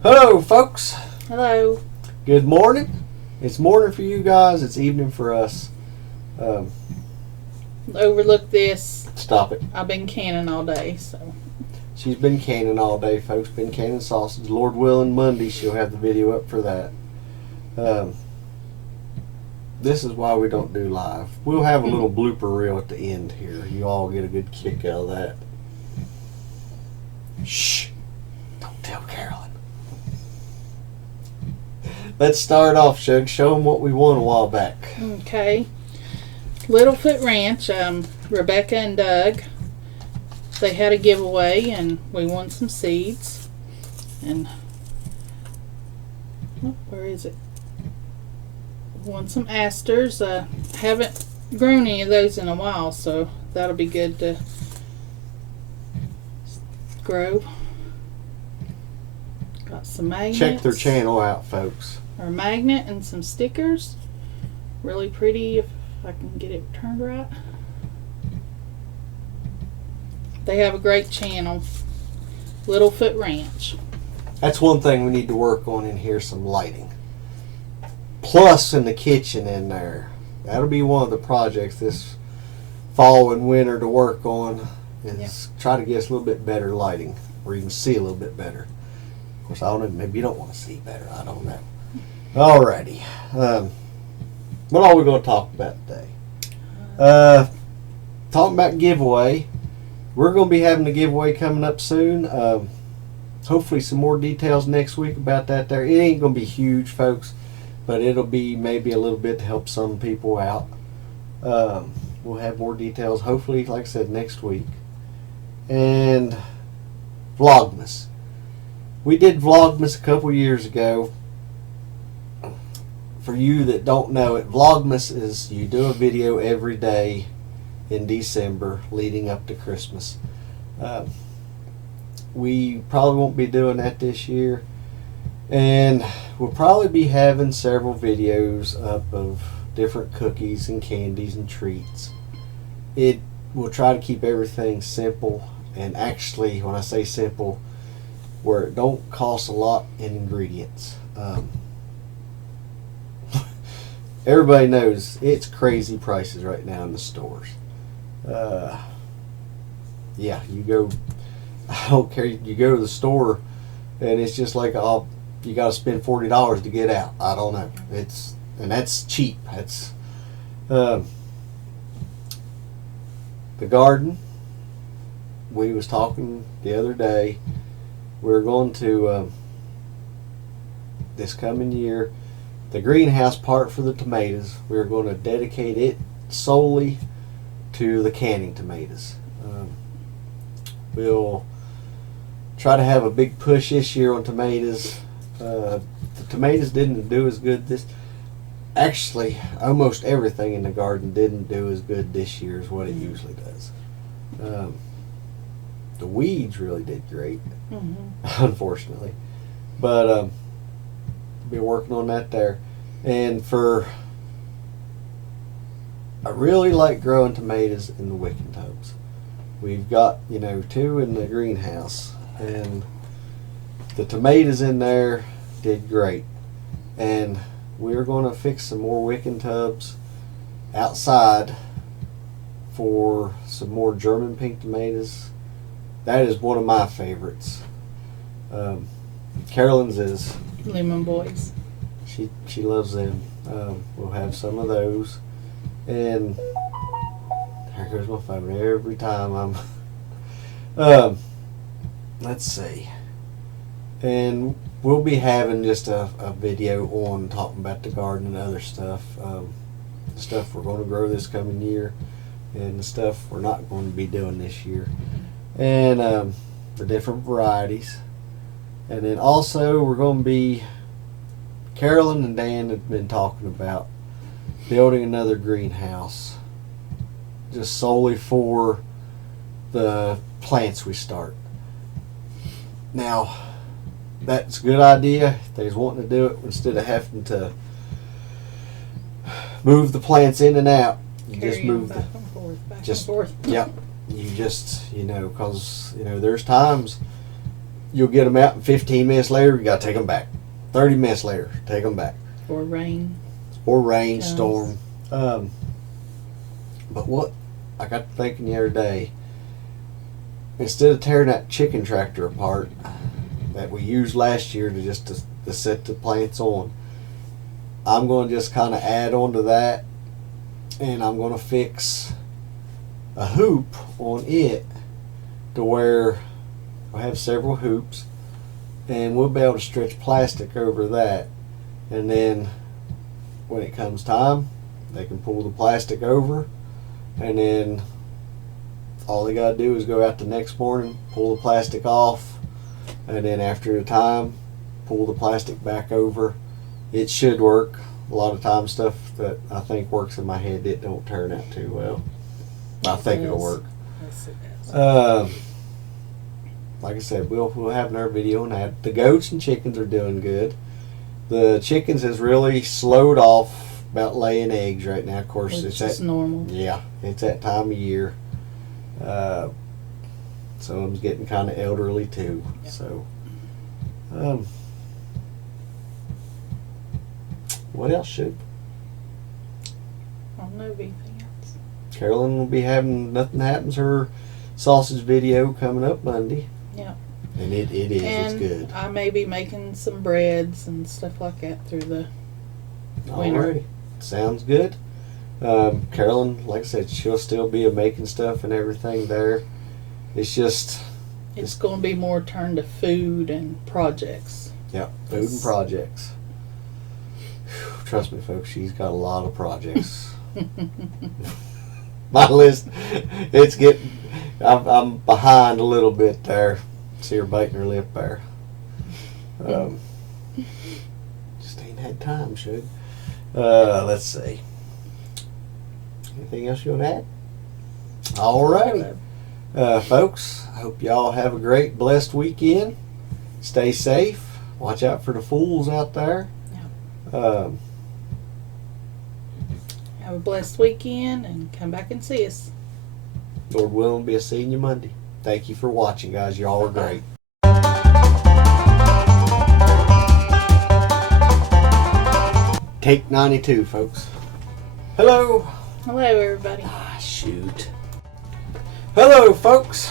Hello, folks. Hello. Good morning. It's morning for you guys. It's evening for us. Overlook this. Stop it. I've been canning all day, so. She's been canning all day, folks. Been canning sausage. Lord willing, Monday she'll have the video up for that. This is why we don't do live. We'll have a little blooper reel at the end here. You all get a good kick out of that. Shh. Don't tell Carolyn. Let's start off, Shug. Show them what we won a while back. Okay. Littlefoot Ranch, Rebecca and Doug, they had a giveaway and we won some seeds. And, where is it? Won some asters. Haven't grown any of those in a while, so that'll be good to grow. Got some magnets. Check their channel out, folks. Our magnet and some stickers. Really pretty if I can get it turned right. They have a great channel. Littlefoot Ranch. That's one thing we need to work on in here, some lighting. Plus in the kitchen in there. That'll be one of the projects this fall and winter to work on is try to get us a little bit better lighting where you can see a little bit better. Of course, I don't know, maybe you don't want to see better. I don't know. Alrighty. What are we going to talk about today? Talking about giveaway. We're going to be having a giveaway coming up soon. Hopefully some more details next week about that there. It ain't going to be huge, folks, but it'll be maybe a little bit to help some people out. We'll have more details, hopefully, like I said, next week. And Vlogmas. We did Vlogmas a couple years ago. For you that don't know it, Vlogmas is you do a video every day in December leading up to Christmas. We probably won't be doing that this year, and we'll probably be having several videos up of different cookies and candies and treats. We'll try to keep everything simple, and actually when I say simple, where it don't cost a lot in ingredients. Everybody knows it's crazy prices right now in the stores. Yeah, you go, I don't care, you go to the store and it's just like, oh, you got to spend $40 to get out. I don't know. And that's cheap. That's the garden. We was talking the other day. We're going to this coming year, the greenhouse part for the tomatoes, we're going to dedicate it solely to the canning tomatoes. We'll try to have a big push this year on tomatoes. The tomatoes didn't do as good actually almost everything in the garden didn't do as good this year as what it usually does. The weeds really did great, unfortunately, but be working on that there. And I really like growing tomatoes in the wicking tubs. We've got 2 in the greenhouse, and the tomatoes in there did great. And we're going to fix some more wicking tubs outside for some more German pink tomatoes. That is one of my favorites. Carolyn's is Lemon Boys. She loves them. We'll have some of those. And there goes my phone every time I'm let's see. And we'll be having just a video on talking about the garden and other stuff. The stuff we're going to grow this coming year and the stuff we're not going to be doing this year. And the different varieties. And then also we're going to be, Carolyn and Dan have been talking about building another greenhouse just solely for the plants we start. Now, that's a good idea. If they's wanting to do it instead of having to move the plants in and out. You just move back and forth, back just and forth. Yep. You just, because there's times you'll get them out, and 15 minutes later, you got to take them back. 30 minutes later, take them back. Or rain. Or rain, Yes. storm. But what I got to thinking the other day, instead of tearing that chicken tractor apart that we used last year to set the plants on, I'm going to just kind of add on to that, and I'm going to fix a hoop on it to where I have several hoops, and we'll be able to stretch plastic over that, and then when it comes time, they can pull the plastic over, and then all they got to do is go out the next morning, pull the plastic off, and then after the time, pull the plastic back over. It should work. A lot of times stuff that I think works in my head, it don't turn out too well. I think it'll work. Yes, it does. Like I said, we'll have another video on that. The goats and chickens are doing good. The chickens has really slowed off about laying eggs right now. Of course, Which it's is normal. Yeah, it's that time of year. Some of them's getting kind of elderly too. Yep. So, what else should I don't know of anything else. Carolyn will be having Nothing Happens, her sausage video coming up Monday. Yeah. And it is. And it's good. I may be making some breads and stuff like that through the winter. Alrighty. Sounds good. Carolyn, like I said, she'll still be making stuff and everything there. It's just, It's going to be more turned to food and projects. yeah, food and projects. Whew, trust me, folks, she's got a lot of projects. My list, it's getting, I'm behind a little bit there. See her biting her lip there. Just ain't had time, should. Let's see. Anything else you want to add? Alrighty. Folks, I hope y'all have a great, blessed weekend. Stay safe. Watch out for the fools out there. Have a blessed weekend and come back and see us. Lord willing, be seeing you Monday. Thank you for watching, guys. Y'all are great. Take 92, folks. Hello. Hello, everybody. Ah, shoot. Hello, folks.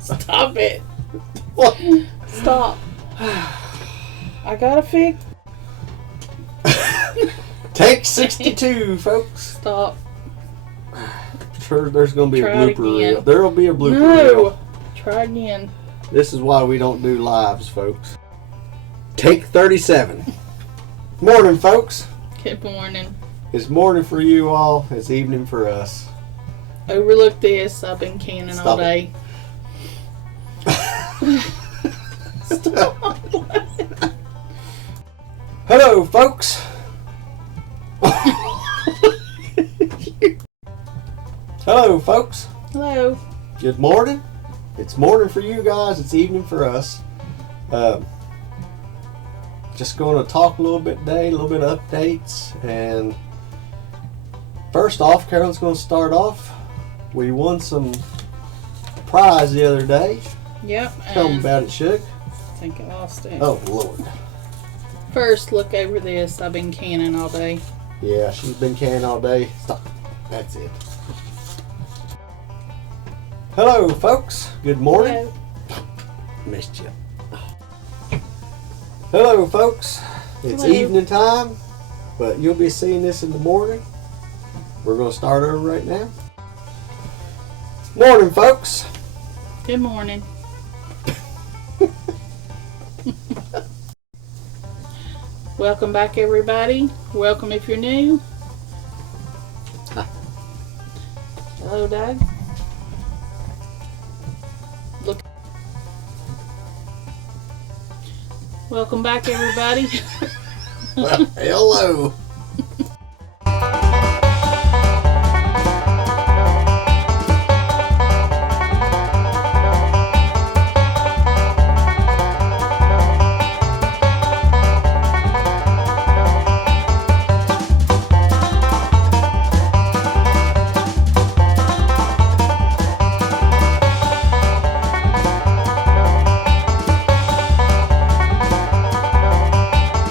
Stop it. What? Stop. I gotta fix. Take 62, folks. Stop. Sure, there's going to be Try a it blooper again. reel. There'll be a blooper No. reel. Try again. This is why we don't do lives, folks. Take 37. Morning, folks. Good morning. It's morning for you all. It's evening for us. Overlook this. I've been canning Stop all it. day. Stop. Hello, folks. Hello, folks. Hello. Good morning. It's morning for you guys. It's evening for us. Just going to talk a little bit today, a little bit of updates. And first off, Carolyn's going to start off. We won some prize the other day. Yep. Tell me and about it, Shug. I think I lost it. Oh, Lord. First, look over this. I've been canning all day. Yeah, she's been canning all day. Stop. That's it. Hello, folks. Good morning. Hello. Missed you. Hello, folks. It's Hello. evening time, but you'll be seeing this in the morning. We're going to start over right now. Morning, folks. Good morning. Welcome back, everybody. Welcome if you're new. Hi. Hello, Doug. Look. Welcome back, everybody. Well, hello.